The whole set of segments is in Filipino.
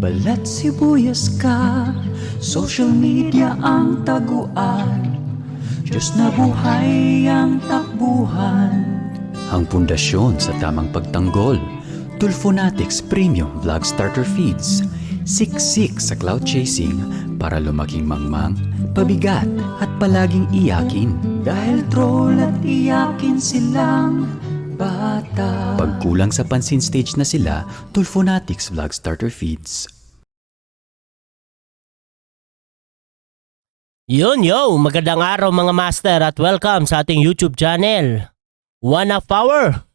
Balat sibuyas ka, social media ang taguan, Diyos na buhay ang takbuhan. Ang pundasyon sa tamang pagtanggol, Tulfonatics Premium Vlog Starter Feeds. Siksik sa cloud chasing para lumaking mangmang, pabigat at palaging iyakin. Dahil troll at iyakin silang bata. Pagkulang sa pansin stage na sila, Tulfonatics Vlog Starter Feeds. Magandang araw mga master at welcome sa ating YouTube channel. 1 hour.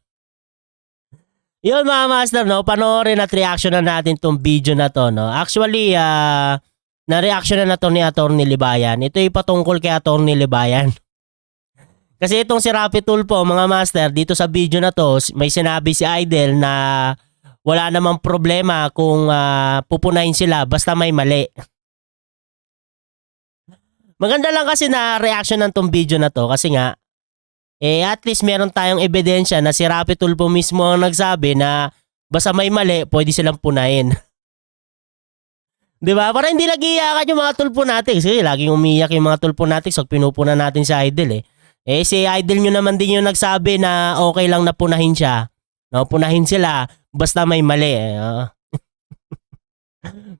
Yun mga master, no, panoorin at reaction na natin tong video na to, no. Actually, na-reaction na to ni Atty. Libayan. Ito ay patungkol kay Atty. Libayan. Kasi itong si Rapi Tulfo, mga master, dito sa video na to, may sinabi si Idol na wala namang problema kung pupunahin sila basta may mali. Maganda lang kasi na reaction ng tong video na to kasi nga, at least meron tayong ebidensya na si Rapi Tulfo mismo ang nagsabi na basta may mali, pwede silang punahin. Diba? Para hindi nag-iiyakan yung mga Tulfonatics. Kasi laging umiiyak yung mga Tulfonatics pag pinupuna natin si Idol si Idol nyo naman din yung nagsabi na okay lang na punahin siya. No? Punahin sila basta may mali.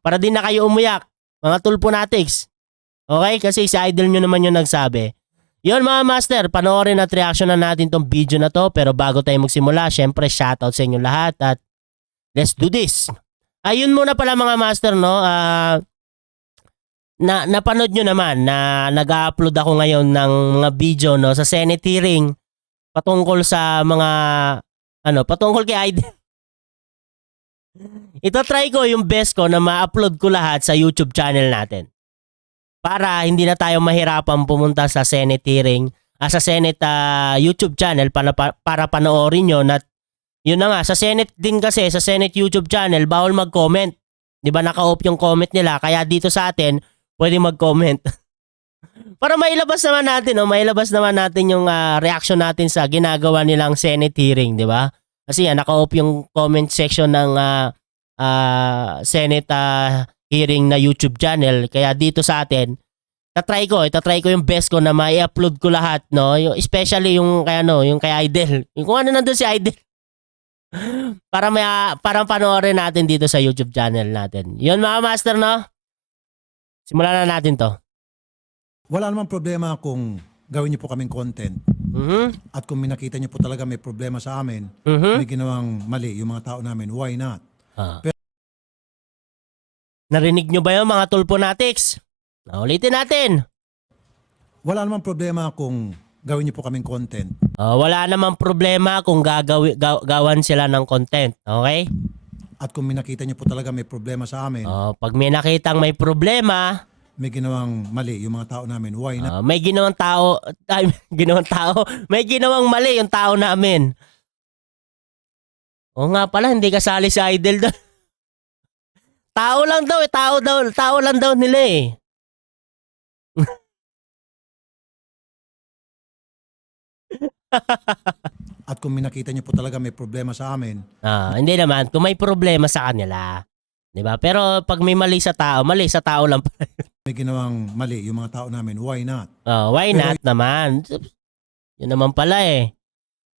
Para din na kayo umiyak, mga Tulfonatics. Okay? Kasi si Idol nyo naman yung nagsabi. Yun mga master, panoorin at reaction na natin tong video na to. Pero bago tayo magsimula, syempre shoutout sa inyo lahat at let's do this. Ayun muna pala mga master, no? Napanood nyo naman na nag-upload ako ngayon ng mga video, no, sa Senate hearing patungkol sa mga, patungkol kay Idol. Ito try ko yung best ko na ma-upload ko lahat sa YouTube channel natin. Para hindi na tayo mahirapan pumunta sa Senate hearing, sa Senate YouTube channel para panoorin nyo. Yun na nga, sa Senate din kasi, sa Senate YouTube channel, bawal mag-comment. Di ba naka-off yung comment nila? Kaya dito sa atin, pwede mag-comment. Para mailabas naman natin yung reaction natin sa ginagawa nilang Senate hearing, di ba? Kasi naka-off yung comment section ng Senate hearing na YouTube channel. Kaya dito sa atin, itatry ko yung best ko na mai-upload ko lahat, no? Yung, especially yung kay Idol. Yung kung ano nandun si Idol. Para panoorin natin dito sa YouTube channel natin. Yun mga master, no? Simulan na natin to. Wala namang problema kung gawin niyo po kaming content. At kung minakita niyo po talaga may problema sa amin, may ginawang mali yung mga tao namin, why not? Narinig nyo ba yung mga Tulfonatics? Ulitin natin. Wala namang problema kung gawin niyo po kaming content. Wala namang problema kung gawan sila ng content. Okay? At kung minakita niyo po talaga may problema sa amin, Pag may nakitang may problema, may ginawang mali yung mga tao namin, why not? may ginawang mali yung tao namin. O nga pala, hindi kasali si Idol doon. Tao lang daw nila At kung minakita niyo po talaga may problema sa amin, Hindi naman, kung may problema sa kanila. 'Di ba? Pero pag may mali sa tao lang. may ginawang mali yung mga tao namin, why not? Why not naman? Yun naman pala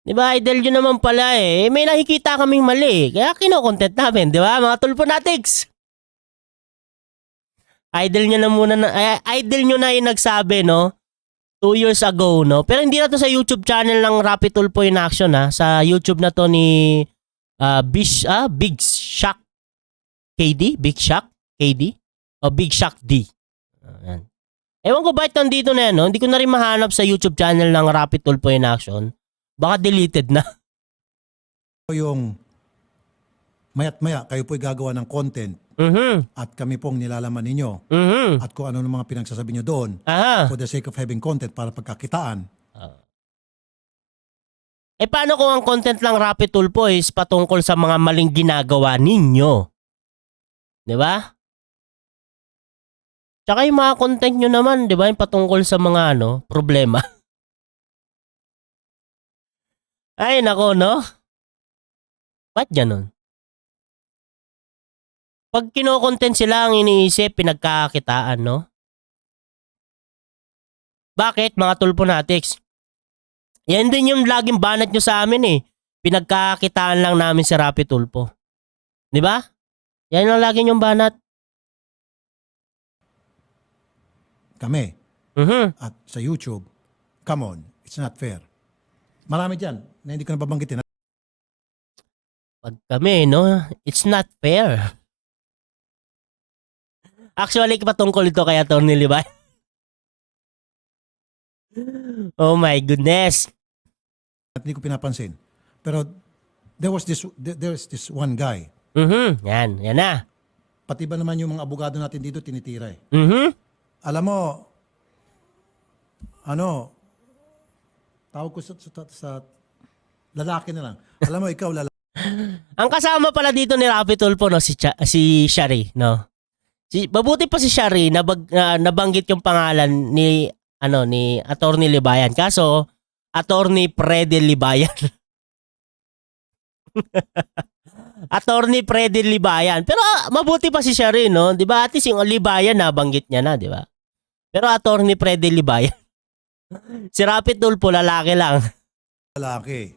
'Di ba, Idol yun naman pala may nakikita kaming mali. Kaya kino-content namin, 'di ba? Mga Tulfonatics. Idol nyo na yung nagsabi, no? 2 years ago, no? Pero hindi na to sa YouTube channel ng Rapi Tulfo in Action, sa YouTube na to ni Big Shock KD? Big Shock KD? O Big Shock D. Ayan. Ewan ko bakit nandito na yan, no? Hindi ko na rin mahanap sa YouTube channel ng Rapi Tulfo in Action. Baka deleted na. Yung mayat maya, kayo po'y gagawa ng content at kami pong nilalaman ninyo at kung ano ng mga pinagsasabi nyo doon for the sake of having content para pagkakitaan. Paano kung ang content lang Rapi Tulfo is patungkol sa mga maling ginagawa ninyo? 'Di ba? Tsaka yung mga content nyo naman, 'di ba, yung patungkol sa mga problema. Ay nako, no? Ba't ganun? Pag kino-content sila ang iniisip, pinagkakakitaan, no? Bakit, mga tulponatics? Yan din yung laging banat nyo sa amin eh. Pinagkakakitaan lang namin si Rapi Tulpo. Di ba? Yan ang lagi yung banat. Kami. Mhm. At sa YouTube, come on, it's not fair. Marami dyan na hindi ko na babanggitin. Pag kami, no? It's not fair. Actually, patungkol ito kay Atty. Libay. Oh my goodness. At hindi ko pinapansin. Pero there's this one guy. Mhm. Yan na. Pati ba naman yung mga abogado natin dito tinitira eh. Mhm. Alam mo, tawag ko sa lalaki na lang. Alam mo, ikaw lalaki. Ang kasama pala dito ni Rapi Tulpo, no, si Shari, no. Mabuti pa si Shari nabanggit yung pangalan ni Atty. Libayan. Kaso Atty. Freddy Libayan. Atty. Freddy Libayan. Pero mabuti pa si Shari, no? 'Di ba? At least yung Libayan nabanggit niya na, 'di ba? Pero Atty. Freddy Libayan. Si Rapi Tulpo lalaki lang. Lalaki.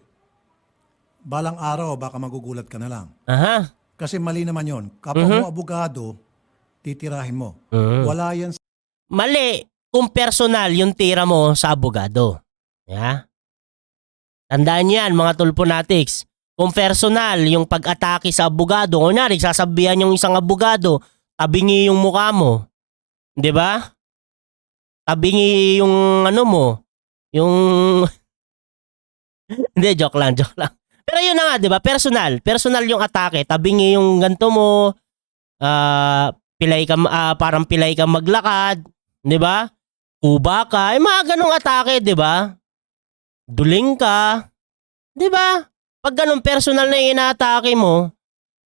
Balang araw, baka magugulat ka na lang. Aha. Kasi mali naman yon. Kapag mo abogado, titirahin mo. Wala yan sa Mali kung personal yung tira mo sa abogado. Yeah? Tandaan yan, mga tulponatics. Kung personal yung pag-atake sa abogado, kunyari, sasabihan yung isang abogado, tabingi yung mukha mo. Di ba? Tabingi yung yung... Hindi, joke lang. Pero yun na nga, di ba? Personal yung atake. Tabingi yung ganto mo, parang pilay ka maglakad, di ba? Kuba ka, mga ganong atake, di ba? Duling ka, di ba? Pag ganong personal na inaatake mo,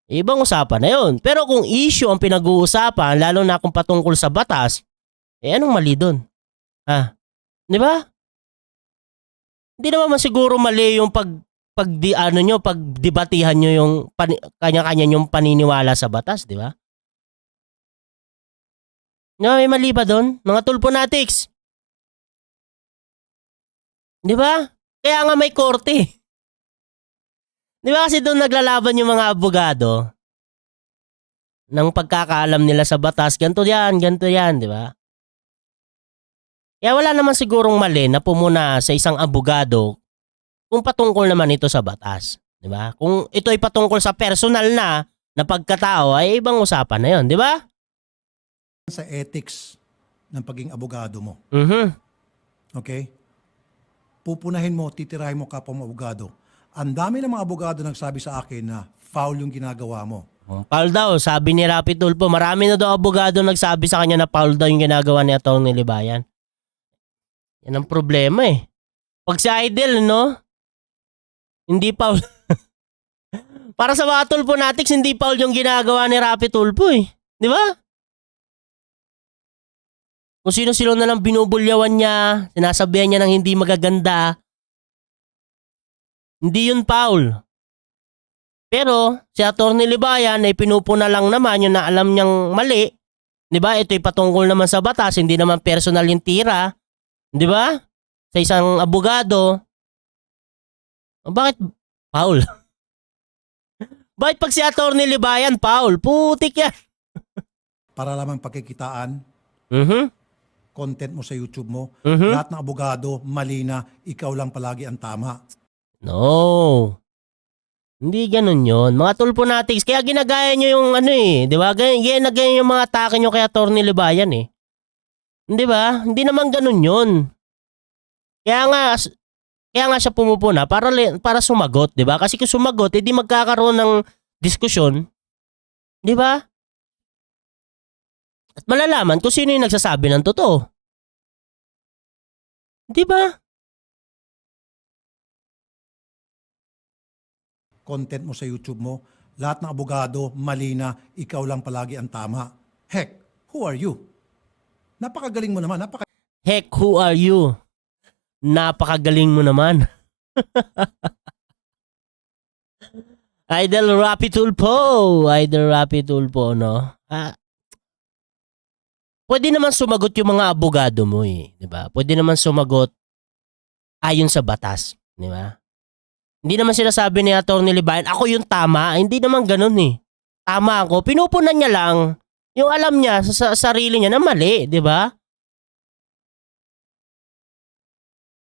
ibang usapan na yun. Pero kung issue ang pinag-uusapan, lalo na kung patungkol sa batas, anong mali dun? Di ba? Hindi naman siguro mali yung pagdebatihan nyo yung kanya-kanya yung paniniwala sa batas, di ba? No, may mali ba doon? Mga tulponatics. Di ba? Kaya nga may korte. Di ba kasi doon naglalaban yung mga abogado ng pagkakaalam nila sa batas, ganito yan, di ba? Kaya wala naman sigurong mali na pumuna sa isang abogado kung patungkol naman ito sa batas, di ba? Kung ito ay patungkol sa personal na pagkatao, ay ibang usapan na 'yon, di ba? sa ethics ng pagiging abogado mo. Mhm. Okay? Pupunahin mo, titirahin mo kapwa mo abogado. Ang dami ng mga abogado nagsabi sa akin na foul yung ginagawa mo. Foul daw, sabi ni Rapi Tulpo. Marami na daw abogado nagsabi sa kanya na foul daw yung ginagawa ni Atty. Libayan. Yan ang problema eh. Pag si Idol, no? Hindi foul. Para sa mga tulponatics, hindi foul yung ginagawa ni Rapi Tulpo eh. Di ba? Kung sino-sino na lang binubulyawan niya, sinasabihan niya ng hindi magaganda, hindi yun foul. Pero si Atty. Libayan ay pinupuna lang naman yung na alam niyang mali. Di ba? Ito'y patungkol naman sa batas, hindi naman personal yung tira. Di ba? Sa isang abogado. Bakit foul? Bakit pag si Atty. Libayan foul? Putik yan. Para lamang pagkikitaan, content mo sa YouTube mo, lahat ng abogado, mali na, ikaw lang palagi ang tama. No. Hindi ganun yun. Mga tulponatics, kaya ginagaya nyo yung di ba? Ginagaya yung mga atake nyo kay Atty. Libayan eh. Di ba? Hindi naman ganun yun. Kaya nga siya pumupuna para sumagot, di ba? Kasi kung sumagot, hindi magkakaroon ng diskusyon. Di ba? At malalaman kung sino yung nagsasabi ng totoo. Di ba? Content mo sa YouTube mo, lahat ng abogado, mali na, ikaw lang palagi ang tama. Heck, who are you? Napakagaling mo naman, Heck, who are you? Napakagaling mo naman. Idol Rapi Tulpo. Idol Rapi Tulpo, no? Pwede naman sumagot yung mga abogado mo eh. Di ba? Pwede naman sumagot ayon sa batas. Di ba? Hindi naman sinasabi ni Atty. Libayan, ako yung tama. Hindi naman ganun eh. Tama ako. Pinupunan niya lang yung alam niya sa sarili niya na mali. Di ba?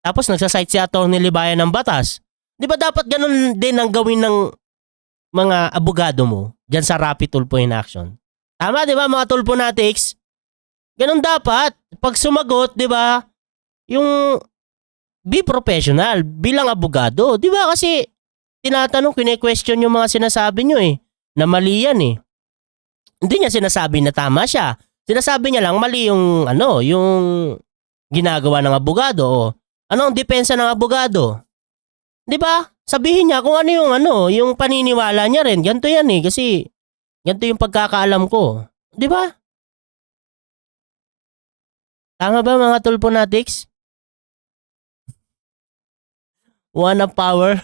Tapos nagsasite si Atty. Libayan ng batas. Di ba dapat ganun din ang gawin ng mga abogado mo dyan sa Rapi Tulpo in Action? Tama, di ba mga Tulponatics? Ganun dapat. Pag sumagot, di ba, yung be professional bilang abogado. Di ba kasi tinatanong, kine-question yung mga sinasabi nyo eh. Na mali yan eh. Hindi niya sinasabi na tama siya. Sinasabi niya lang mali yung yung ginagawa ng abogado. O, ano ang depensa ng abogado? Di ba? Sabihin niya kung ano yung paniniwala niya rin. Ganito yan eh. Kasi ganito yung pagkakaalam ko. Di ba? Tama ba mga Tulponatics? One of power.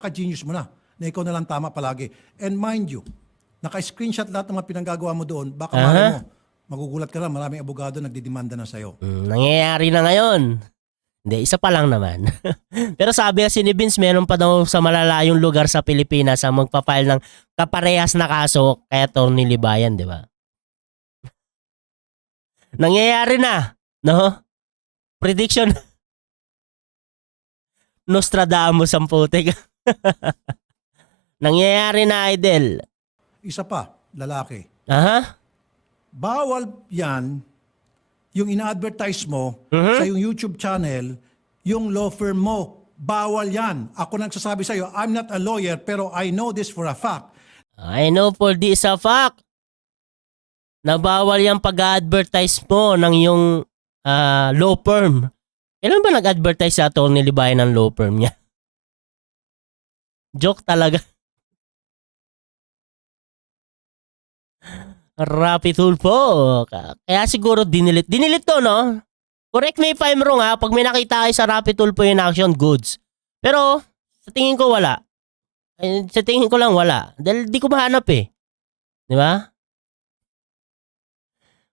Ka-genius mo na ikaw na lang tama palagi. And mind you, naka-screenshot lahat ng mga pinanggagawa mo doon. Baka malay mo, magugulat ka lang, maraming abogado nagdidemanda na sa'yo. Nangyayari na ngayon. Hindi, isa pa lang naman. Pero sabi kasi ni Vince, meron pa daw sa malalayong lugar sa Pilipinas ang magpa-file ng kaparehas na kaso kay Atty. Libayan, di ba? Nangyayari na, no? Prediction. Nostradamus ang putik. Nangyayari na, Idol. Isa pa, lalaki. Aha. Bawal yan, yung ina-advertise mo sa yung YouTube channel, yung law firm mo. Bawal yan. Ako nagsasabi sa'yo, I'm not a lawyer, pero I know this for a fact. I know for this a fact. Na bawal yung pag-advertise mo ng yung law firm. Kailan ba nag-advertise sa Atty. Libayan ng law firm niya? Joke talaga. Rapi Tulpo. Kaya siguro dinilit. Dinilit to, no? Correct me if I'm wrong ha. Pag may nakita kayo sa Rapi Tulpo in Action, goods. Pero, sa tingin ko wala. Sa tingin ko lang wala. Dahil di ko mahanap eh. Di ba?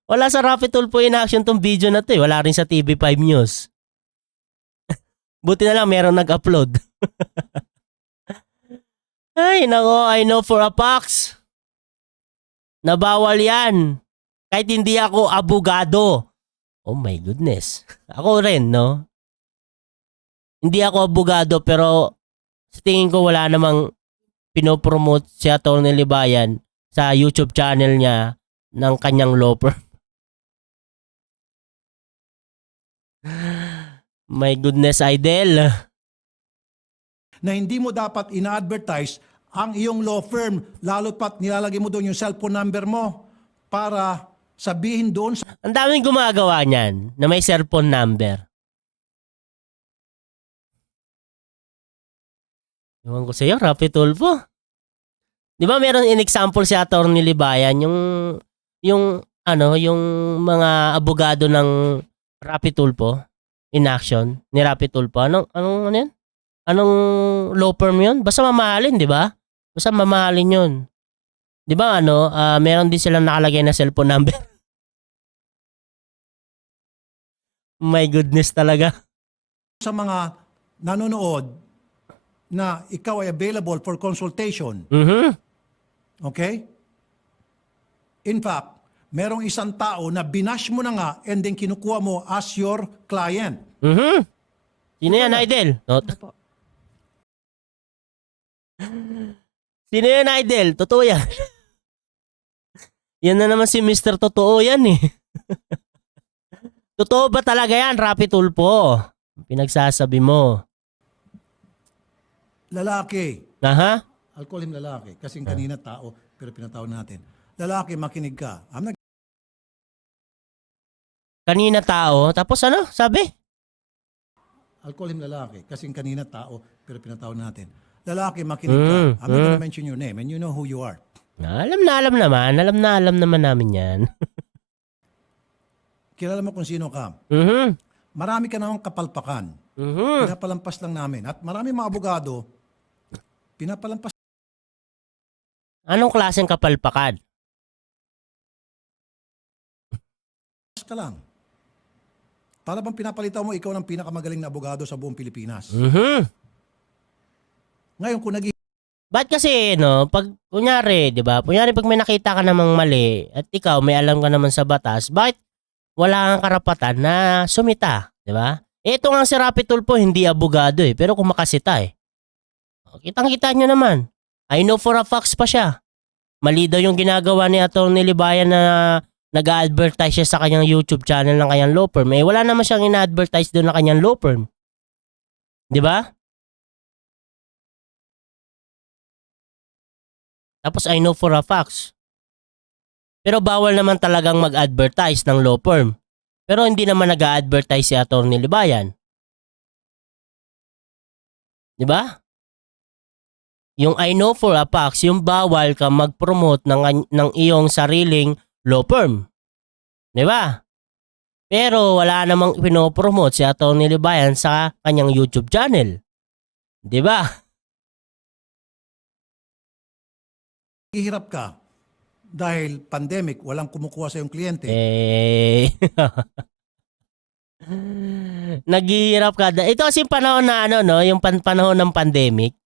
Wala sa Rapi Tulpo in Action tong video na to eh. Wala rin sa TV5 News. Buti na lang meron nag-upload. Ay, nako, I know for a fact na bawal yan. Kahit hindi ako abogado. Oh my goodness. Ako rin, no? Hindi ako abogado pero sa tingin ko wala namang pinopromote si Atty. Libayan sa YouTube channel niya ng kanyang law firm. My goodness, Idol. Na hindi mo dapat ina-advertise ang iyong law firm, lalo pat nilalagay mo doon yung cellphone number mo para sabihin doon sa Ang daming gumagawa niyan na may cellphone number. Ewan ko sa'yo, Rapi Tulpo. Di ba meron in example si Atty. Libayan, yung mga abogado ng Rapi Tulpo in Action, ni Rapi Tulpo. Anong yan? Anong law firm yun? Basta mamahalin, di ba? Basta mamahalin yun. Di ba meron din silang nakalagay na cellphone number. My goodness talaga. sa mga nanonood na ikaw ay available for consultation. Okay? In fact, merong isang tao na binash mo na nga and then kinukuha mo as your client. Sino yan, Idol? Sino yan, Idol? Totoo yan. Yan na naman si Mr. Totoo yan eh. Totoo ba talaga yan, Rapi Tulpo? Pinagsasabi mo. Lalaki. Aha? I'll call him lalaki. Kasi kanina tao, pero pinatawag natin. Lalaki, makinig ka. Kanina tao, tapos ano? Sabi? I'll call him lalaki. Kasi kanina tao, pero pinatawag natin. Lalaki, makinig ka. I'm not gonna mention your name and you know who you are. Alam naman. Alam naman namin yan. Kilala mo kung sino ka. Marami ka namang kapalpakan. Pinapalampas lang namin. At marami mga abogado Pinapalampas Anong klaseng kapalpakan? ka lang. Para bang pinapalitan mo ikaw ng pinakamagaling na abogado sa buong Pilipinas. Ngayon, kung Ba't kasi, no, pag, kunyari, di ba? Kunyari, pag may nakita ka namang mali at ikaw may alam ka naman sa batas, bakit wala kang karapatan na sumita, di ba? Ito nga si Rapi Tulfo, hindi abogado eh, pero kumakasita eh. Kitang-kita nyo naman. I know for a fact pa siya. Mali daw yung ginagawa ni Atty. Libayan na nag-a-advertise siya sa kanyang YouTube channel ng kanyang law firm. Eh, wala naman siyang ina-advertise doon na kanyang law firm. Di ba? Tapos I know for a fact. Pero bawal naman talagang mag-advertise ng law firm. Pero hindi naman nag-a-advertise si Atty. Libayan. Di ba? Yung I know for a fact, yung bawal ka mag-promote ng iyong sariling law firm. Di ba? Pero wala namang pinopromote si Atty. Libayan sa kanyang YouTube channel. Di ba? naghihirap ka dahil pandemic, walang kumukuha sa iyong kliyente, naghihirap ka. Ito kasi panahon na ano, no? Yung panahon ng pandemic.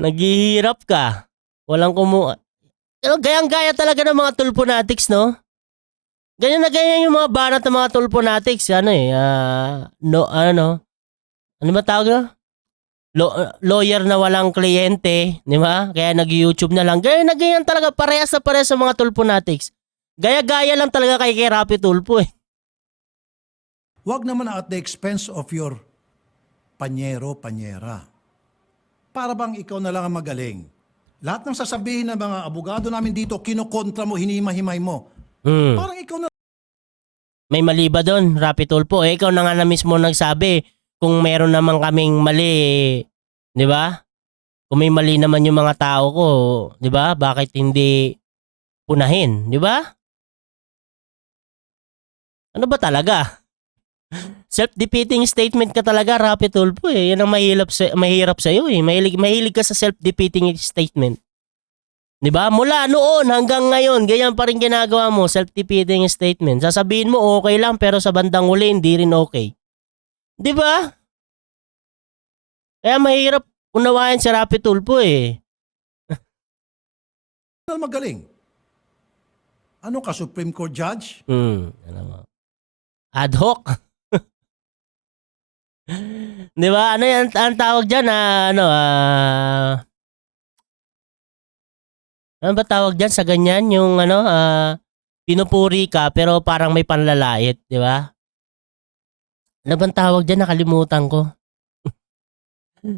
Naghihirap ka. Walang kumuha. Pero gayang-gaya talaga ng mga tulponatics, no? Ganyan na ganyan yung mga banat ng mga tulponatics. Ano eh, ano ba tawag na? Lawyer na walang kliyente, di ba? Kaya nag-YouTube na lang. Ganyan na ganyan talaga, parehas na parehas sa mga tulponatics. Gaya-gaya lang talaga kay Rapi Tulfo eh. wag naman at the expense of your panyero-panyera. Para bang ikaw na lang ang magaling. Lahat ng sasabihin ng mga abogado namin dito, kinokontra mo, hinimahimay mo. Parang ikaw na May mali ba doon, Rapi Tulfo? Ikaw na nga na mismo nagsabi kung meron naman kaming mali, di ba? Kung may mali naman yung mga tao ko, di ba? Bakit hindi punahin, di ba? Ano ba talaga? Self-defeating statement ka talaga, Rapi Tulfo eh. Yan ang mahirap sa iyo eh. Mahilig ka sa self-defeating statement. 'Di ba? Mula noon hanggang ngayon, ganyan pa rin ginagawa mo, self-defeating statement. Sasabihin mo okay lang pero sa bandang huli hindi rin okay. 'Di ba? Kaya mahirap unawain si Rapi Tulfo eh. magaling. Ano ka, Supreme Court Judge? Alam mo. Ad hoc. 'Di ba? Ano yan ang tawag diyan ano ba tawag dyan sa ganyan? Yung pinupuri ka pero parang may panlalait, di ba? Ano bang tawag dyan? Nakalimutan ko.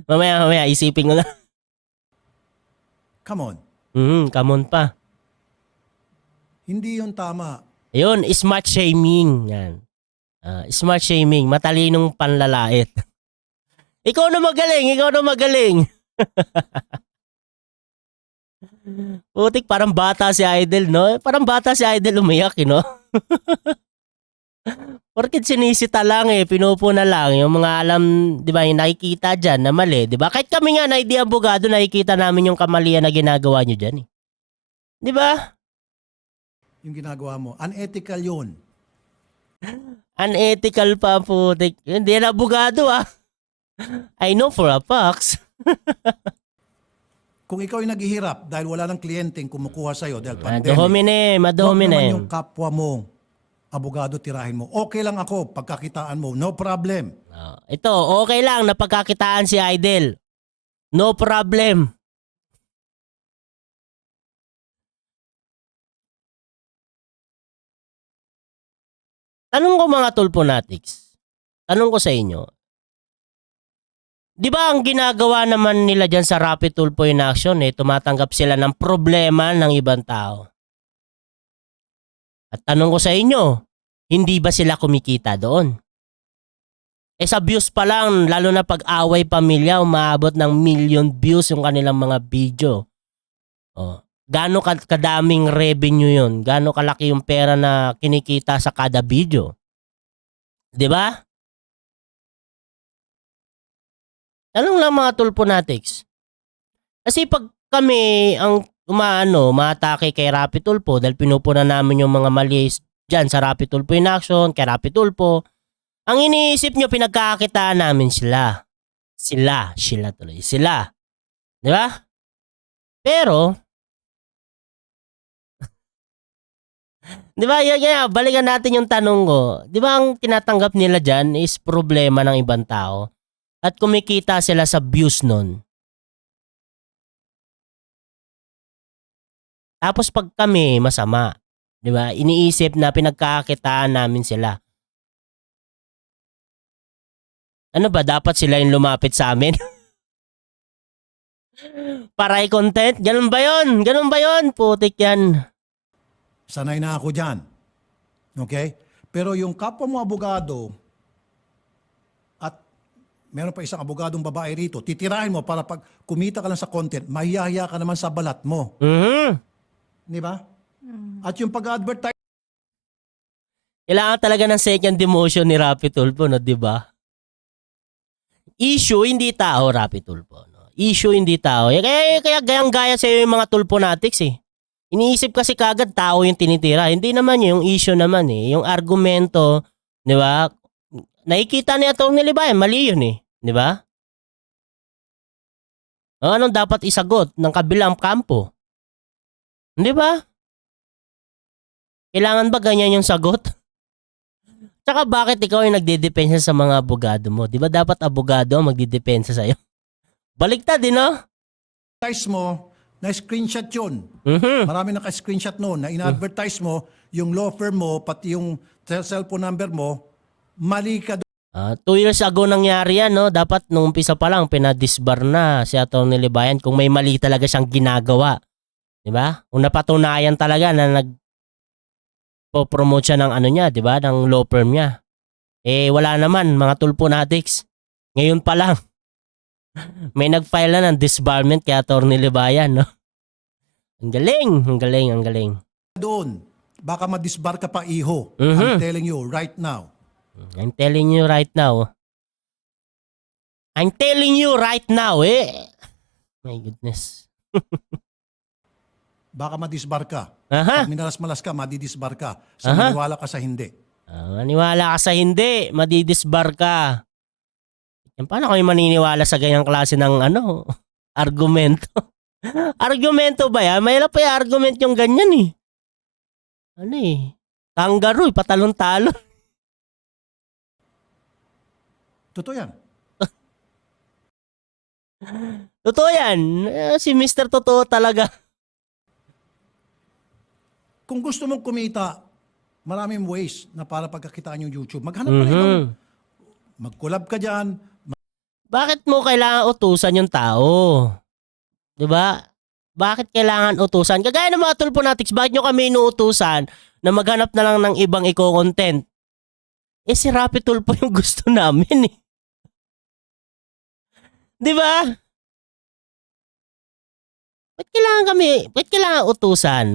mamaya, isipin ko na. Come on. Come on pa. Hindi yun tama. Ayun, smart shaming. Yan. Smart shaming, matalinong panlalait. Ikaw na magaling. Putik, parang bata si Idol, no? Parang bata si Idol umiyak, no? Porkit sinisita lang eh, pinupo na lang yung mga alam, di ba, yung nakikita dyan na mali, di ba? Kahit kami nga na hindi abogado, nakikita namin yung kamalian na ginagawa nyo dyan eh. Di ba? Yung ginagawa mo, unethical yun. Unethical pa, putik. Hindi na abogado ah. I know for a fact. Kung ikaw ay naghihirap dahil wala ng kliyenteng kumukuha sa'yo dahil pandemic, Madumi wag na naman eh. yung kapwa mo, abogado, tirahin mo. Okay lang ako, pagkakitaan mo, no problem. Ito, okay lang, napagkakitaan si Idol. No problem. Tanong ko mga tulponatics. Tanong ko sa inyo. Di ba ang ginagawa naman nila dyan sa Rapi Tulfo in action eh, tumatanggap sila ng problema ng ibang tao. At tanong ko sa inyo, hindi ba sila kumikita doon? Sa views pa lang, lalo na pag away pamilya, umaabot ng million views yung kanilang mga video. Gaano kadaming revenue yun? Gaano kalaki yung pera na kinikita sa kada video? Di ba? Tanong lang mga Tulponatics. Kasi pag kami ang maatake kay Rapi Tulpo dahil pinupuna namin yung mga mali dyan sa Rapi Tulpo in action, kay Rapi Tulpo, ang iniisip nyo, pinagkakakitaan namin sila. Sila tuloy. Sila. Di ba? Pero, di ba, balikan natin yung tanong ko. Di ba ang tinatanggap nila dyan is problema ng ibang tao? At kumikita sila sa views nun. Tapos pag kami masama, di ba? Iniisip na pinagkakakitaan namin sila. Ano ba, dapat sila yung lumapit sa amin? Para i-content? Ganun ba yun? Ganun ba yun? Putik yan. Sanay na ako dyan. Okay? Pero yung kapwa mo abogado at meron pa isang abogadong babae rito, titirahin mo para pag kumita ka lang sa content, mahihiya ka naman sa balat mo. Mhm. Di ba? At yung pag-advertise Kailangan talaga ng second demotion ni Rapi Tulpo, no, di ba? Issue, hindi tao, Rapi Tulpo. No? Issue, hindi tao. Kaya gayang-gaya sa'yo yung mga Tulponatics eh. Iniisip kasi kagad tao yung tinitira. Hindi naman yung issue naman eh. Yung argumento, di ba? Nakikita ni Atty. Libayan, mali yun eh. Di ba? Anong dapat isagot ng kabilang kampo? Di ba? Kailangan ba ganyan yung sagot? Tsaka bakit ikaw yung nagdidepensa sa mga abogado mo? Di ba dapat abogado ang magdidepensa sa'yo? Baliktad din, no? mo, na screenshot yun. Mhm. Marami naka-screenshot noon na in-advertise mo, yung law firm mo, pati yung cellphone number mo, mali ka 2 years ago nangyari yan, no? Dapat nung umpisa pa lang, pinadisbar na si Atty. Libayan kung may mali talaga siyang ginagawa. Di ba? Kung napatunayan talaga na nagpo-promote siya ng ano niya, di ba? Ng law firm niya. Eh, wala naman, mga Tulponatics. Ngayon pa lang, may nag-file na ng disbarment kay Atty. Libayan, no? Ang galing, ang galing, ang galing. doon. Baka madisbar ka pa, iho. Mhm. I'm telling you right now. I'm telling you right now. I'm telling you right now, eh. My goodness. Baka madisbar ka. Aha. Pag minalas-malas ka, madidisbar ka. Sa Aha. maniwala ka sa hindi. Maniwala ka sa hindi, madidisbar ka. Yan, paano kami maniniwala sa ganyang klase ng argumento? Argumento ba yan? Mahirap pa yung argument yung ganyan eh. Ano eh? Kangaroo, patalon-talon. Totoo yan. Totoo yan. Si Mr. Totoo talaga. Kung gusto mong kumita, maraming ways na para pagkakitaan yung YouTube. Maghanap ka na ibang, mag-collab ka dyan. Bakit mo kailangan utusan yung tao? 'Di ba? Bakit kailangan utusan? Kagaya ng mga Tulponatics, bakit nyo kami inuutusan na maghanap na lang ng ibang i-content? Eh si Rapi Tulpo yung gusto namin eh. 'Di ba? Bakit kailangan utusan?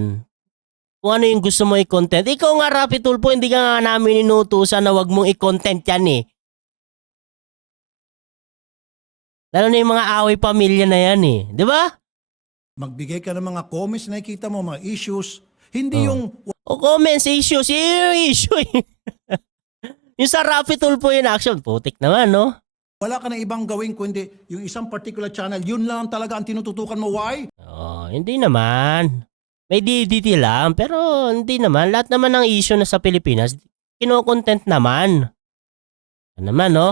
Kung ano yung gusto mo i-content. Ikaw nga Rapi Tulpo, hindi ka nga namin inuutusan na wag mong i-content yan eh. Lalo na yung mga away pamilya na yan eh. Di ba? Magbigay ka ng mga comments na nakikita mo, mga issues. Hindi yung O comments, issues. Yung issue eh. Yung sa Rapi Tulpo in action. Putik naman, no? wala ka na ibang gawin kundi yung isang particular channel, yun lang talaga ang tinututukan mo. Why? Oh, hindi naman. May DDT lang, pero hindi naman. Lahat naman ng issue na sa Pilipinas, kino-content naman. Ano naman, no?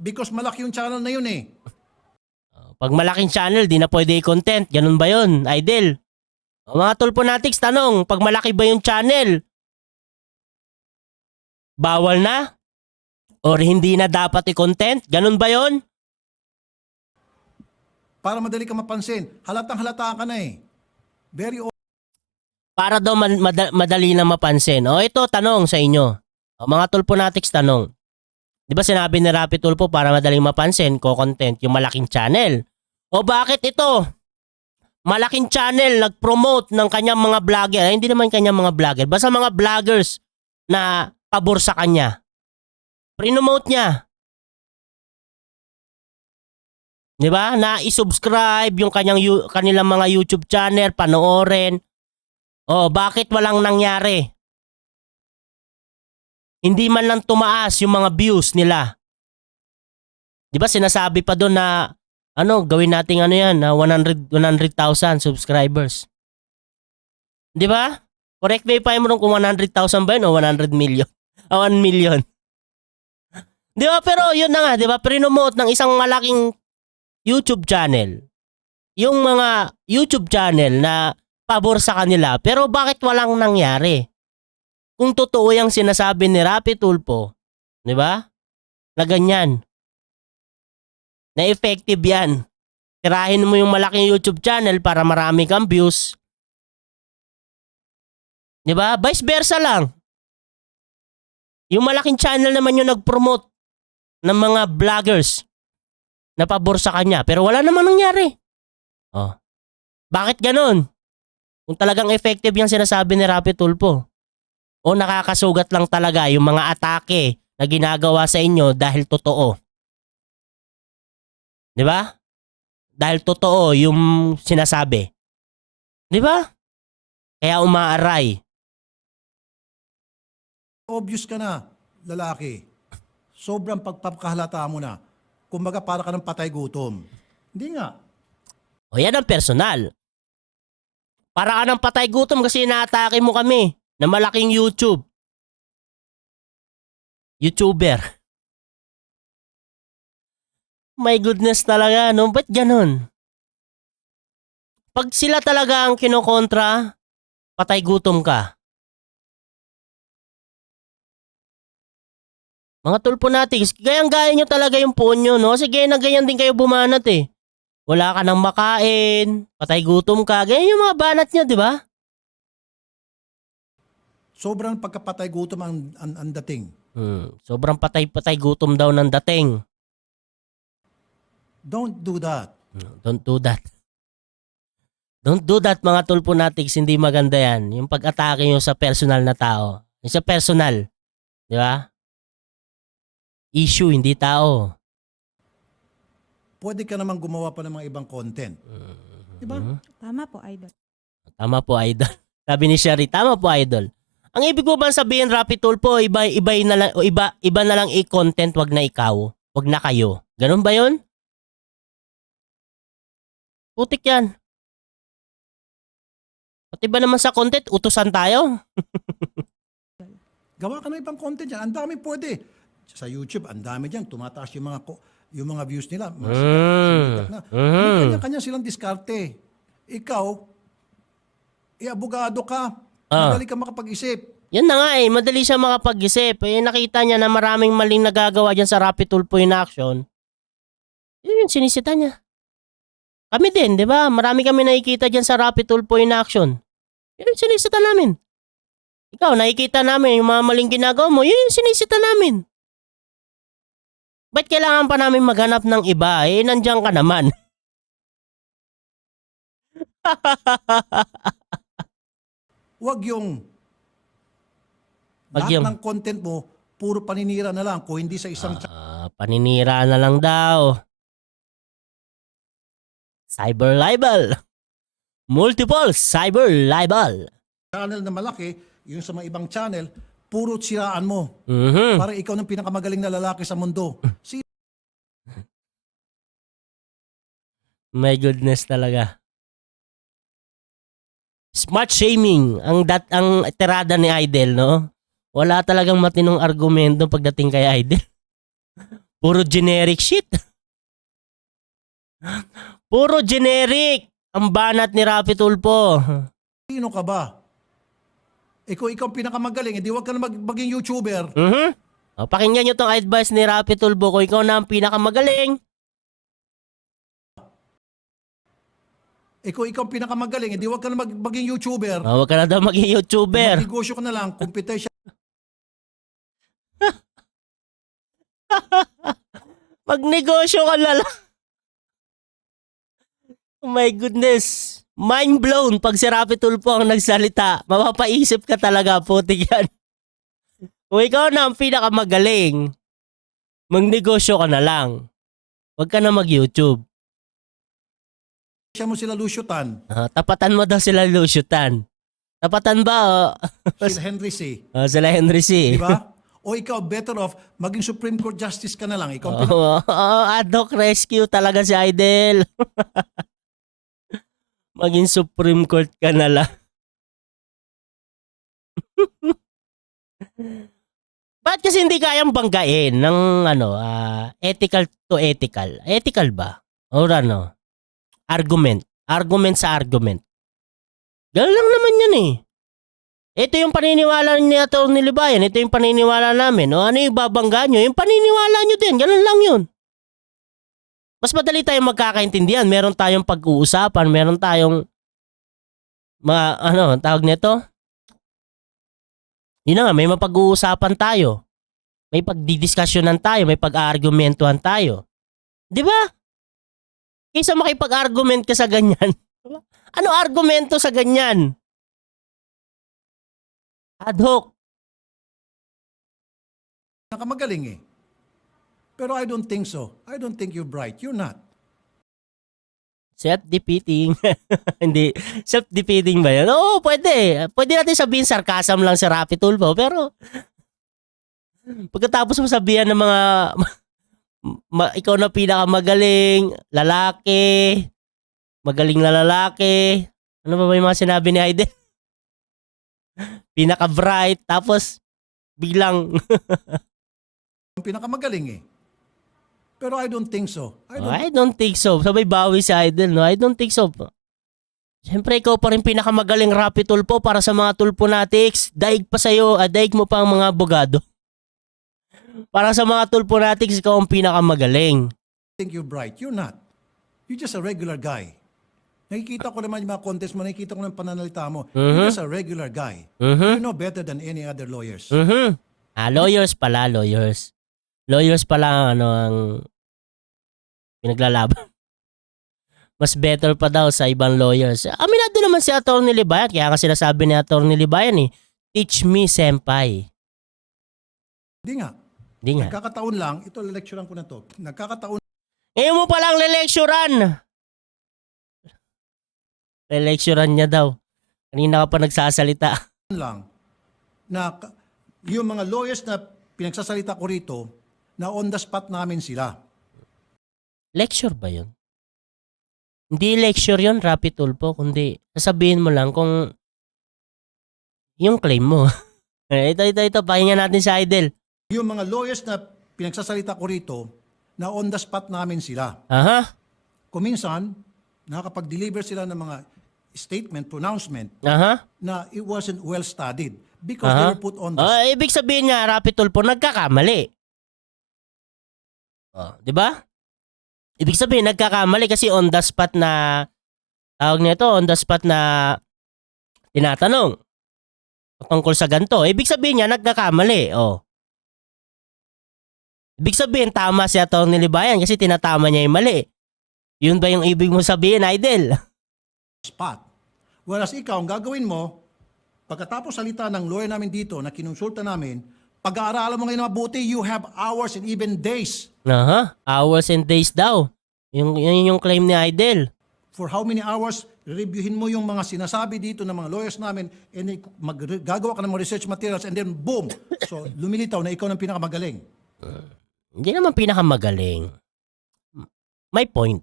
Because malaki yung channel na yun eh. Pag malaking channel, di na pwede i-content. Ganun ba yun, Idol? O mga Tulponatics, tanong, pag malaki ba yung channel, bawal na? Or hindi na dapat i-content? Ganun ba yun? Para madali ka mapansin, halatang halata ka na eh. Very Para daw madali na mapansin. O ito, tanong sa inyo. O mga Tulponatics, tanong. Di ba sinabi ni Rapi Tulpo para madaling mapansin, ko-content yung malaking channel? O bakit ito? Malaking channel nag-promote ng kanyang mga vlogger. Ay, hindi naman kanyang mga vlogger. Basta mga vloggers na pabor sa kanya. Prinomote niya. 'Di ba? Na i-subscribe yung kanilang mga YouTube channel, panoorin. Oh, bakit walang nangyari? Hindi man lang tumaas yung mga views nila. 'Di ba sinasabi pa doon na gawin nating yan, na 100,000 subscribers. 'Di ba? Correct me if I'm wrong kung 100,000 ba yun o 100 million. 1 million. 'Di ba? Pero yun na nga, 'di ba? Prinomote ng isang malaking YouTube channel. Yung mga YouTube channel na pabor sa kanila, pero bakit walang nangyari? Kung totoo yung sinasabi ni Rapi Tulfo, 'di ba? Na ganyan. Na effective yan. Tirahin mo yung malaking YouTube channel para marami kang views. 'Di ba? Vice versa lang. Yung malaking channel naman yung nag-promote ng mga vloggers na pabor sa kanya, pero wala namang nangyari. Oh. Bakit ganun? Kung talagang effective yung sinasabi ni Rapi Tulfo. O nakakasugat lang talaga yung mga atake na ginagawa sa inyo dahil totoo. 'Di ba? Dahil totoo yung sinasabi. 'Di ba? Kaya umaaray. Obvious ka na, lalaki. Sobrang pagpapakahalata mo na. Kumbaga para ka ng patay gutom. Hindi nga. O yan ang personal. Para ka ng patay gutom kasi inaatake mo kami na malaking YouTuber. My goodness talaga, no? Ba't ganun? Pag sila talaga ang kinokontra, patay gutom ka. Mga tulponatics, gayang-gaya nyo talaga yung phone nyo, no? Sige, na ganyan din kayo bumanat eh. Wala ka nang makain, patay gutom ka, ganyan yung mga banat nyo, di ba? Sobrang pagkapatay gutom ang dating. Sobrang patay-patay gutom daw ng dating. Don't do that. Don't do that. Don't do that mga tulponatics, hindi maganda yan. Yung pag-atake nyo sa personal na tao. Yung sa personal. Di ba? Issue, hindi tao. Pwede ka naman gumawa pa ng mga ibang content. Di ba? Tama po, idol. Tama po, idol. Sabi ni Sherry, tama po, idol. Ang ibig mo ba sabihin, Rapi Tulfo, iba na lang i-content, wag na ikaw, wag na kayo. Ganun ba yun? Putik yan. Pati ba naman sa content, utusan tayo? Gawa ka ng ibang content dyan. Ang dami pwede. Sa YouTube, ang dami dyan. Tumataas yung mga views nila. Sumikat na. May kanya-kanya silang diskarte. Ikaw, abogado ka. Madali ka makapag-isip. Yan na nga eh, madali siya makapag-isip. Eh, nakita niya na maraming maling nagagawa dyan sa Rapi Tulfo in action. Yun, sinisita niya. Kami din, di ba? Marami kami nakikita dyan sa Rapi Tulfo in action. Yun, sinisita namin. Ikaw, nakikita namin yung mga maling ginagawa mo, yun, sinisita namin. Ba't kailangan pa namin maghanap ng iba? Eh, nandiyan ka naman. Huwag yung lahat ng content mo, puro paninira na lang. Kung hindi sa isang paninira na lang daw. Cyber libel. Multiple cyber libel. channel na malaki, yung sa mga ibang channel, puro siraan mo. Parang ikaw ng pinakamagaling na lalaki sa mundo. My goodness talaga. Smart shaming ang tirada ni Idol, no? Wala talagang matinong argumento pagdating kay Idol. Puro generic shit. Puro generic ang banat ni Rapi Tulfo. Sino ka ba? Ikaw pinakamagaling, hindi wag ka na maging YouTuber. O, pakinggan nyo tong advice ni Rapi Tulfo. Kung ikaw na ang pinakamagaling. Ikaw pinakamagaling, hindi wag ka na maging YouTuber. Huwag ka na daw maging YouTuber. Magnegosyo ka na lang, competition. Magnegosyo ka na lang. Oh my goodness. Mind blown pag si Rapi Tulfo ang nagsalita. Mapapaisip ka talaga, putik yan. Kung ikaw na ang pinakamagaling, magnegosyo ka na lang. Huwag ka na mag-YouTube. siya mo sila lusyutan. Tapatan mo daw sila lusyutan. Tapatan ba? Sila Henry C. Sila Henry C. Di ba? O ikaw, better off, maging Supreme Court Justice ka na lang. Ikaw, Ad hoc rescue talaga si Idol. Maging Supreme Court ka na lang. Ba't kasi hindi kayang banggain ng ethical to ethical? Ethical ba? Or ano? Argument. Argument sa argument. Ganun lang naman yan eh. Ito yung paniniwala ni Atty. Libayan. Ito yung paniniwala namin. O ano yung babangga nyo? Yung paniniwala nyo din. Ganun lang yun. Mas madali tayong magkakaintindihan. Meron tayong pag-uusapan. Meron tayong tawag nito? Yun na nga, may mapag-uusapan tayo. May pagdidiskusyonan tayo, may pag-argumentuhan tayo. 'Di ba? Kaysa makipag-argument ka sa ganyan. Ano argumento sa ganyan? Ad hoc. nakamagaling eh. Pero I don't think so. I don't think you're bright. You're not. Self-defeating. Hindi. Self-defeating ba yan? Oo, pwede. Pwede natin sabihin sarcasm lang si Rapi Tulfo. Pero pagkatapos mo sabihan ng mga ikaw na pinakamagaling, lalaki, magaling na lalaki. Ano ba yung mga sinabi ni Aiden? Pinaka-bright. Tapos biglang Ang pinakamagaling eh. Pero I don't think so. I don't think so. Sabay bawi si Idol, no? I don't think so. Siyempre, ikaw pa rin pinakamagaling Rapi Tulfo para sa mga Tulfonatics. Daig pa sa'yo, daig mo pa ang mga abogado. Para sa mga Tulfonatics, ikaw ang pinakamagaling. think you're bright. You're not. You're just a regular guy. Nakikita ko naman yung mga contest mo, nakikita ko naman pananalita mo. You're just a regular guy. You're no better than any other lawyers. Lawyers pala, lawyers. Lawyers pala ang pinaglalaban. Mas better pa daw sa ibang lawyers. Aminado naman si Atty. Libayan. Kaya nga sinasabi ni Atty. Libayan eh, teach me, senpai. Hindi nga. Hindi nga. Nagkakataon lang, ito lecturean ko na to. Nagkakataon Ngayon mo palang le-lecturean. Le-lecturean niya daw. Kanina ka pa nagsasalita. lang na yung mga lawyers na pinagsasalita ko rito, na on the spot namin sila. Lecture ba yun? Hindi lecture yun, Rapi Tulfo. Kundi sasabihin mo lang kung yung claim mo. ito. Pakinggan natin si Idol. Yung mga lawyers na pinagsasalita ko rito, na on the spot namin sila. Aha. Kuminsan, nakakapag-deliver sila ng mga statement, pronouncement, Aha. na it wasn't well studied because they were put on the Ibig sabihin niya, Rapi Tulfo, nagkakamali. Di ba? Ibig sabihin, nagkakamali kasi on the spot na, tawag nito, on the spot na tinatanong tungkol sa ganito. Ibig sabihin niya, nagkakamali. Ibig sabihin, tama si Atty. Libayan kasi tinatama niya yung mali. Yun ba yung ibig mo sabihin, Idol? spot. Whereas ikaw, ang gagawin mo, pagkatapos salita ng lawyer namin dito na kinonsulta namin, pag-aaralan mo ngayon na mabuti, you have hours and even days. Hours and days daw. Yung claim ni Idol. For how many hours, reviewin mo yung mga sinasabi dito ng mga lawyers namin and then gagawa ka ng mga research materials and then boom! So, lumilitaw na ikaw ng pinakamagaling. Hindi naman pinakamagaling. May point.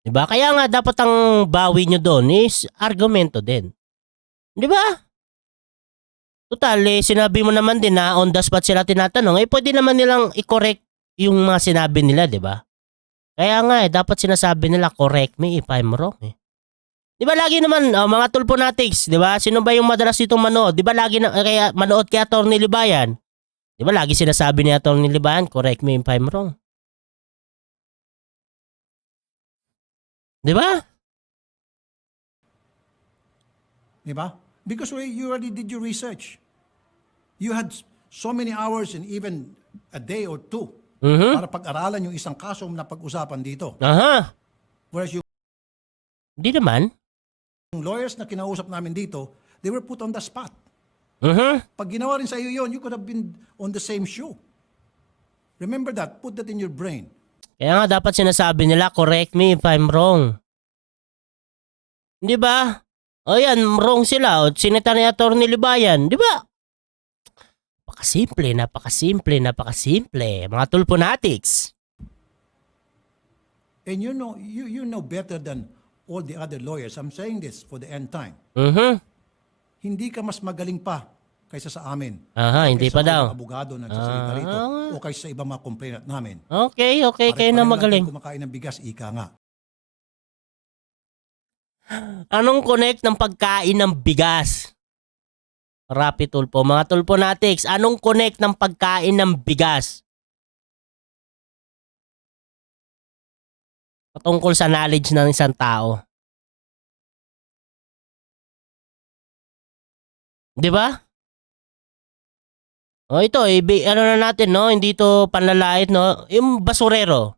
Diba? Kaya nga dapat ang bawi nyo doon is argumento din. Diba? Total, sinabi mo naman din na on the spot sila tinatanong, pwede naman nilang i-correct yung mga sinabi nila, diba? Kaya nga dapat sinasabi nila, correct me if I'm wrong. Diba lagi naman, mga Tulfonatics, diba? Sino ba yung madalas itong manood? Diba lagi kaya manood kay Atty. Libayan? Diba lagi sinasabi ni Atty. Libayan, correct me if I'm wrong. Diba? Diba? Because you already did your research. You had so many hours and even a day or two para pag-aralan yung isang kaso na pag-usapan dito. Whereas yung Hindi naman. lawyers na kinausap namin dito, they were put on the spot. Pag ginawa rin sa iyo yun, you could have been on the same shoe. Remember that. Put that in your brain. Kaya nga dapat sinasabi nila, correct me if I'm wrong. Di ba? O yan, wrong sila. O, sinita ni Atty. Libayan. Di ba? Napakasimple. Mga tulponatics. And you know better than all the other lawyers. I'm saying this for the end time. Hindi ka mas magaling pa kaysa sa amin. Aha, hindi Kaysa pa mga daw. ibang abogado na nagsasalita rito o kaysa sa ibang mga complainant namin. Okay, kayo na Pare-pareho lang magaling. tayong kumakain ng bigas, ika nga. Anong connect ng pagkain ng bigas? Rapi Tulpo. Mga Tulponatics, anong connect ng pagkain ng bigas? Patungkol sa knowledge ng isang tao. Di ba? O ito, ano na natin, no? Hindi to panlalait, no? Yung basurero.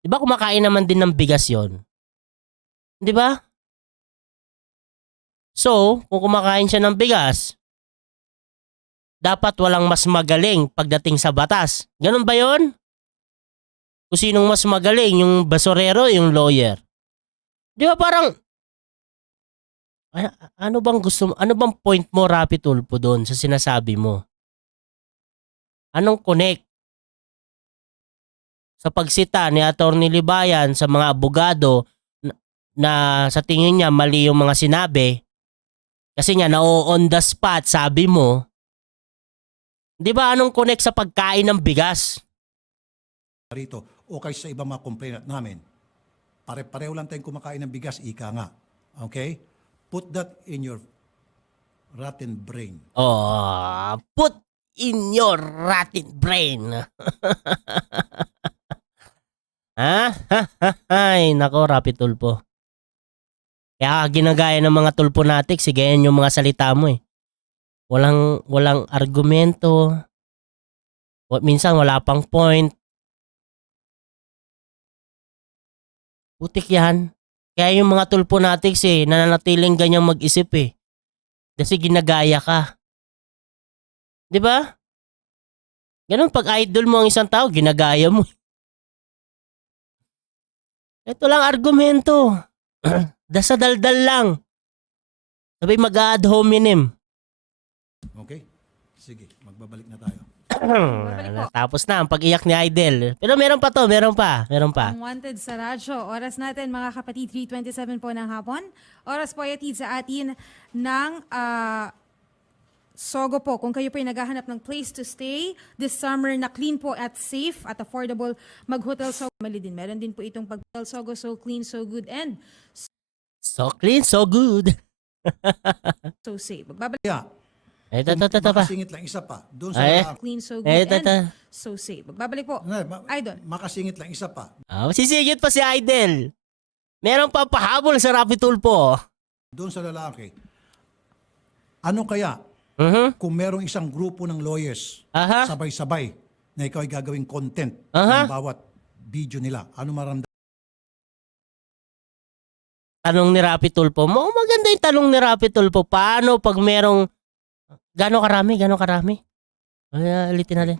Di ba kumakain naman din ng bigas yon? Di ba? So, kung kumakain siya ng bigas, dapat walang mas magaling pagdating sa batas. Ganun ba yon? Kung sinong mas magaling, yung basurero, yung lawyer. Di ba parang, ano bang point mo, Rapi Tulpo, doon sa sinasabi mo? Anong connect sa pagsita ni Atty. Libayan sa mga abogado na sa tingin niya mali yung mga sinabi? Kasi nga, on the spot, sabi mo, di ba anong connect sa pagkain ng bigas? Rito o kaysa sa ibang mga complainant namin. Pare-pareho lang tayong kumakain ng bigas, ika nga. Okay? Put that in your rotten brain. Oh, put in your rotten brain. Ha? Ay, nako, Rapi Tulpo. Kaya ginagaya ng mga Tulponatics, sige yan yung mga salita mo eh. Walang argumento. Minsan wala pang point. Putik yan. Kaya yung mga Tulponatics eh, nananatiling ganyang mag-isip eh. Kasi ginagaya ka. Di ba? Ganun pag idol mo ang isang tao, ginagaya mo. Ito lang argumento. Dasadaldal lang. Sabi mag-ad hominem. Okay? Sige, magbabalik na tayo. Tapos na ang pag-iyak ni Idol. Pero meron pa to, meron pa. Ang wanted sa radyo. Oras natin mga kapatid, 3:27 po ng hapon. Oras po yatid sa atin ng Sogo po. Kung kayo po ay naghahanap ng place to stay this summer na clean po at safe at affordable, mag-Hotel Sogo. Mali din. Meron din po itong pag-Hotel Sogo, so clean, so good, and So clean, so good. so safe. Magbabalik Kaya, Ito pa. makasingit lang isa pa. Doon sa Ay. lalaki. clean, so good, Ito. and so safe. Magbabalik po. Idol. Makasingit lang isa pa. Sisigit pa si Idol. Meron pa pahabol sa Rapi Tulpo. Doon sa lalaki. Ano kaya kung merong isang grupo ng lawyers Aha. sabay-sabay na ikaw ay gagawing content Aha. ng bawat video nila? Ano maramdaman? Tanong ni Rapi Tulpo. Maganda yung tanong ni Rapi Tulpo. Paano pag merong gano'ng karami? Ulitin natin.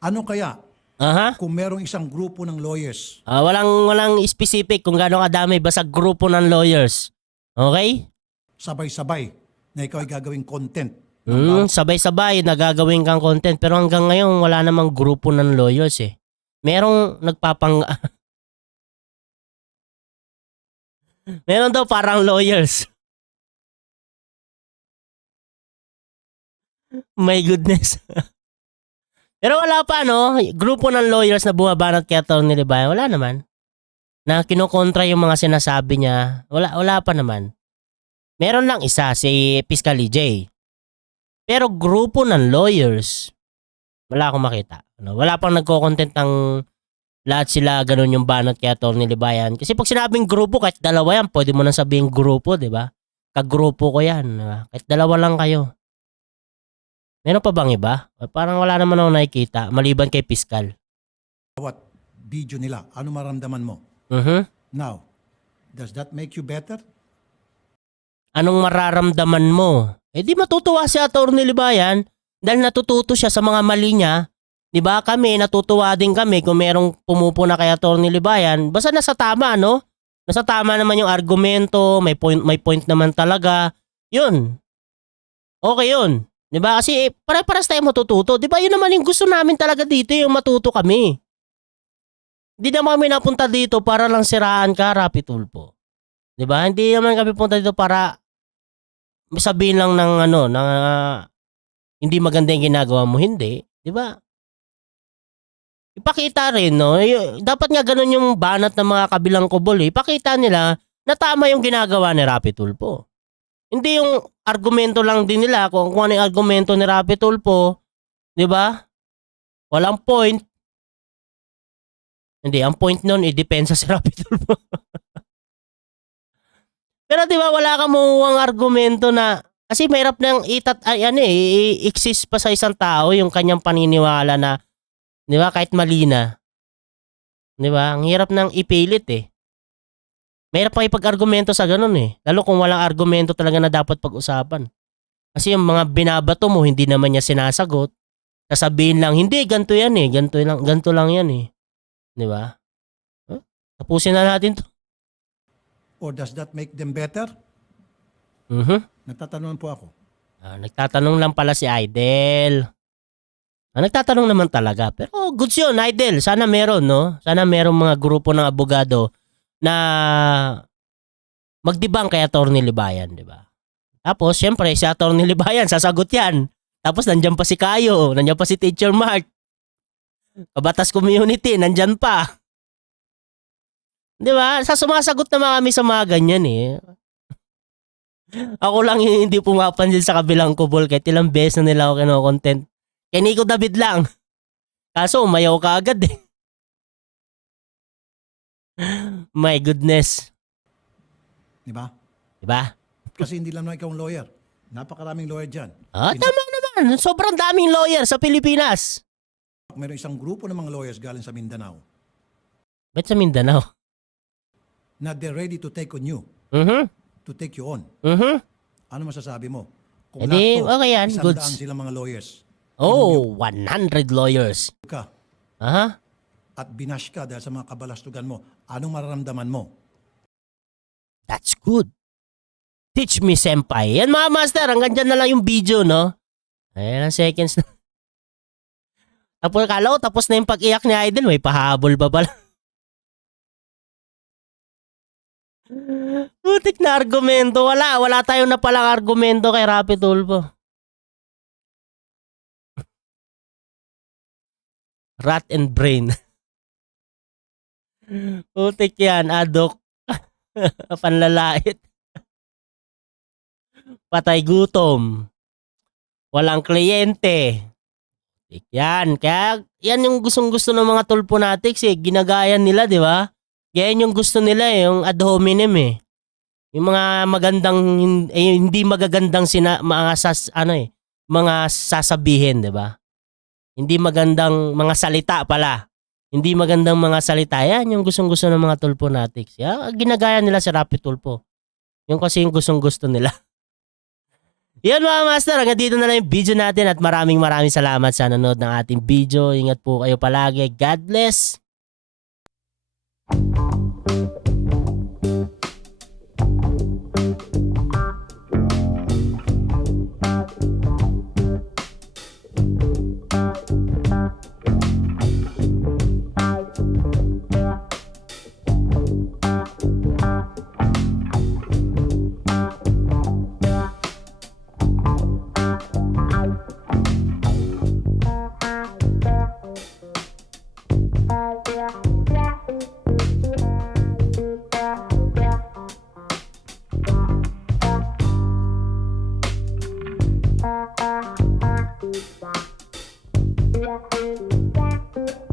Ano kaya Aha. kung merong isang grupo ng lawyers Walang specific kung gano'ng kadami. Basta grupo ng lawyers. Okay? sabay-sabay na ikaw ay gagawing content ng Sabay-sabay nagagawin kang content. Pero hanggang ngayon wala namang grupo ng lawyers eh. Merong Meron daw parang lawyers. My goodness. Pero wala pa, no? Grupo ng lawyers na bumabanat kay Atty. Libayan, wala naman. Na kinokontra yung mga sinasabi niya. Wala pa naman. Meron lang isa, si Fiscal EJ. Pero grupo ng lawyers, wala akong makita. Wala pang nagko-content ng lahat sila ganun yung banat kay Atty. Libayan. Kasi pag sinabing grupo, kahit dalawa yan, pwede mo nang sabihin grupo, di ba? Kagrupo ko yan. Diba? Kahit dalawa lang kayo. Meron pa bang iba? Parang wala naman ako nakikita, maliban kay Fiscal. bawat video nila. Ano maramdaman mo? Now, does that make you better? Anong mararamdaman mo? Di matutuwa si Atty. Libayan dahil natututo siya sa mga mali niya. Di ba kami, natutuwa din kami kung merong pumupuna kay Atty. Libayan. Basta nasa tama, no? Nasa tama naman yung argumento, may point naman talaga. Yun. Okay yun. 'Di ba? Kasi pare-paras tayo matututo. 'Di ba? Yun naman yung gusto namin talaga dito, yung matuto kami. Hindi naman kami napunta dito para lang siraan ka, Rapi Tulfo. 'Di ba? Hindi naman kami punta dito para sabihin lang ng na hindi maganda yung ginagawa mo, hindi, 'di ba? Ipakita rin, no? Dapat nga ganun yung banat ng mga kabilang kubol, eh. Ipakita nila na tama yung ginagawa ni Rapi Tulfo. Hindi yung argumento lang din nila kung ano yung argumento ni Rapi Tulfo, 'di ba? Walang point. Hindi, ang point nun i-depensa si Rapi Tulfo. Pero 'di ba wala kang makukuhang argumento na kasi mahirap nang i-exist pa sa isang tao yung kanyang paniniwala na 'di ba kahit mali na. 'Di ba? Ang hirap nang ipilit eh. Mahirap pa ipag-argumento sa ganun eh. Lalo kung walang argumento talaga na dapat pag-usapan. Kasi yung mga binabato mo hindi naman niya sinasagot. Sasabihin lang, hindi ganito yan eh. Ganito lang yan eh. 'Di ba? Huh? Tapusin na natin 'to. Or does that make them better? Nagtatanong po ako. Nagtatanong lang pala si Idel. Nagtatanong naman talaga. Pero goods yun, Idel. Sana meron, no? Sana meron mga grupo ng abogado na magdibang kay Atty. Libayan, di ba? Tapos, syempre, si Atty. Libayan, sasagot yan. Tapos, nandyan pa si Kayo, nandyan pa si Teacher Mark. Kabatas Community, nandyan pa. Di ba? Sumasagot naman kami sa mga ganyan eh. Ako lang yung hindi pumapansin sa kabilang kubol kahit ilang beses na nila ako kino-content. Kay Nico David lang. Kaso umayaw ka agad eh. My goodness. Di ba? Diba? Kasi hindi lang naman ikaw ang lawyer. Napakaraming lawyer dyan. Tama naman. Sobrang daming lawyer sa Pilipinas. Mayroon isang grupo ng mga lawyers galing sa Mindanao Ba't sa Mindanao? na they're ready to take on you. To take you on. Ano masasabi mo? Kung Edi, lahat to, okay yan. 100 Goods. sila mga lawyers. Oh, 100 lawyers. Ka, Aha. at binash ka dahil sa mga kabalastugan mo, anong mararamdaman mo? That's good. Teach me, senpai. Yan mga master, hanggang dyan na lang yung video, no? Ayan ang seconds na. Tapos kala ko, tapos na yung pag-iyak ni Idol, may pahabol pa pala. Putik na argumento. Wala tayong napalang argumento kay Rapi Tulfo. Rat and brain. Putik yan, adok. Panlalait. Patay gutom. Walang kliyente. Putik yan. Kaya yan yung gustong-gusto ng mga tulponatics eh. Ginagayan nila, di ba? Yan yung gusto nila eh, yung ad hominem eh. Yung mga magandang, hindi magagandang mga sasabihin, di ba? Hindi magandang mga salita pala. Hindi magandang mga salita. Yan yung gustong-gusto ng mga tulponatics. Yan, ginagaya nila si Rapi Tulfo. Yung kasi yung gustong-gusto nila. Yan mga master, hanggang dito na lang yung video natin at maraming salamat sa nanonood ng ating video. Ingat po kayo palagi. God bless! Yeah.